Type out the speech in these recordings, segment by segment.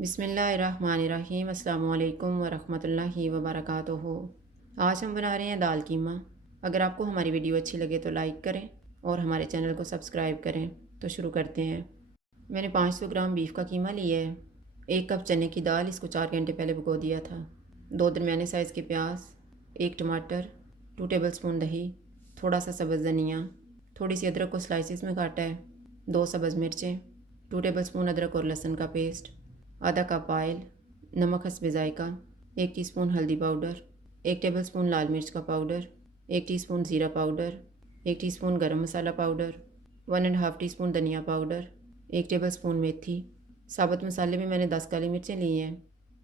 बिस्मिल्लाहिर्रहमानिर्रहीम अस्सलामु अलैकुम वरहमतुल्लाहि वबरकातुहू। आज हम बना रहे हैं दाल कीमा। अगर आपको हमारी वीडियो अच्छी लगे तो लाइक करें और हमारे चैनल को सब्सक्राइब करें। तो शुरू करते हैं। मैंने 500 ग्राम बीफ का कीमा लिया है। 1 कप चने की दाल, इसको 4 घंटे पहले भिगो दिया था। 2 दरमियाने साइज़ के प्याज, 1 टमाटर, 2 टेबलस्पून दही, थोड़ा सा सब्ज़ धनिया, थोड़ी सी अदरक को स्लाइसिस में काटा है, 2 सब्ज़ मिर्चें, 2 टेबलस्पून अदरक और लहसुन का पेस्ट, आधा कप ऑयल, नमक हस्बे ज़ायका, 1 टीस्पून हल्दी पाउडर, 1 टेबलस्पून लाल मिर्च का पाउडर, 1 टीस्पून ज़ीरा पाउडर, 1 टीस्पून गरम मसाला पाउडर, 1.5 टीस्पून धनिया पाउडर, 1 टेबलस्पून मेथी। साबुत मसाले में मैंने 10 काली मिर्चें ली हैं,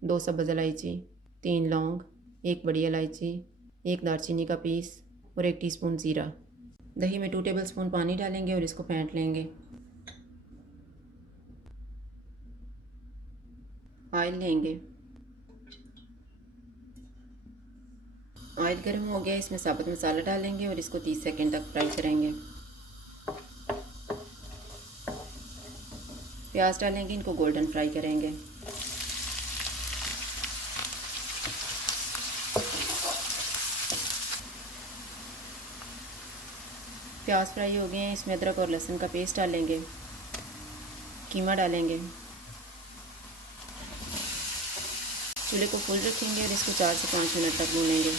2 सब्ज़ इलायची, 3 लौंग, 1 बड़ी इलायची, 1 दालचीनी का पीस और 1 टीस्पून ज़ीरा। दही में 2 टेबलस्पून पानी डालेंगे और इसको फेंट लेंगे। ऑयल लेंगे। ऑयल गर्म हो गया, इसमें साबुत मसाला डालेंगे और इसको 30 सेकंड तक फ्राई करेंगे। प्याज डालेंगे, इनको गोल्डन फ्राई करेंगे। प्याज फ्राई हो गए हैं, इसमें अदरक और लहसुन का पेस्ट डालेंगे, कीमा डालेंगे। चूल्हे को फुल रखेंगे और इसको 4 से 5 मिनट तक भूनेंगे।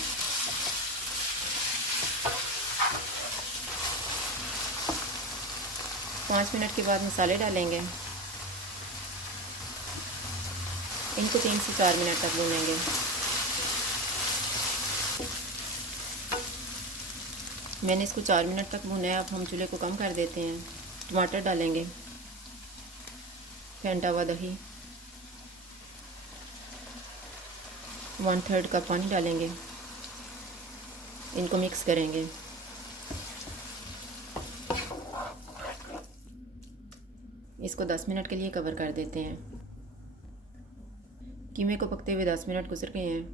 पाँच मिनट के बाद मसाले डालेंगे, इनको 3 से 4 मिनट तक भूनेंगे। मैंने इसको 4 मिनट तक भुना है। अब हम चूल्हे को कम कर देते हैं। टमाटर डालेंगे, फेंटा हुआ दही, 1/3 कप पानी डालेंगे, इनको मिक्स करेंगे। इसको 10 मिनट के लिए कवर कर देते हैं। कीमे को पकते हुए 10 मिनट गुजर गए हैं।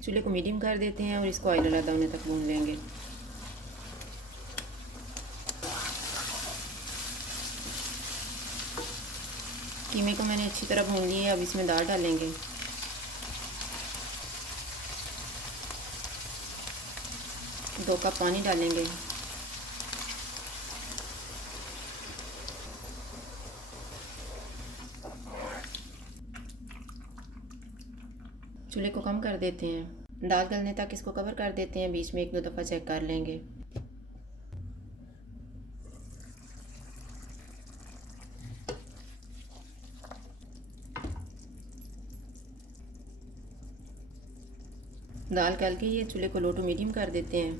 चूल्हे को मीडियम कर देते हैं और इसको ऑयल अलग होने तक भून लेंगे। कीमे को मैंने अच्छी तरह भून लिया है। अब इसमें दाल डालेंगे, दो कप पानी डालेंगे, चूल्हे को कम कर देते हैं। दाल गलने तक इसको कवर कर देते हैं। बीच में 1-2 दफ़ा चेक कर लेंगे। दाल गल गई है, चूल्हे को लो टू मीडियम कर देते हैं।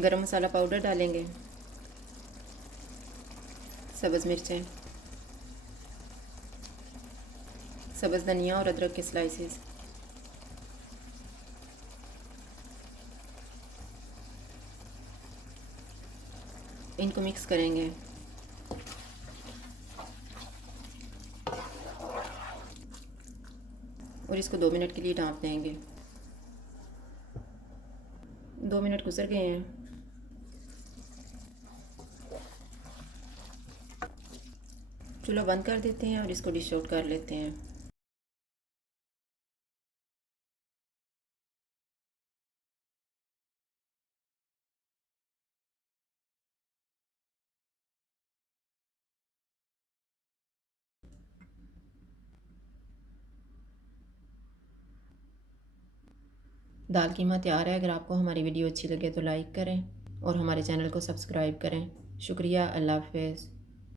गरम मसाला पाउडर डालेंगे, सब्ज़ मिर्चें, सब्ज़ धनिया और अदरक के स्लाइसेस, इनको मिक्स करेंगे। और इसको 2 मिनट के लिए ढाँप देंगे। 2 मिनट गुजर गए हैं। चूल्हा बंद कर देते हैं और इसको डिश आउट कर लेते हैं। दाल कीमा तैयार है। अगर आपको हमारी वीडियो अच्छी लगे तो लाइक करें और हमारे चैनल को सब्सक्राइब करें। शुक्रिया। अल्लाह हाफ़िज़।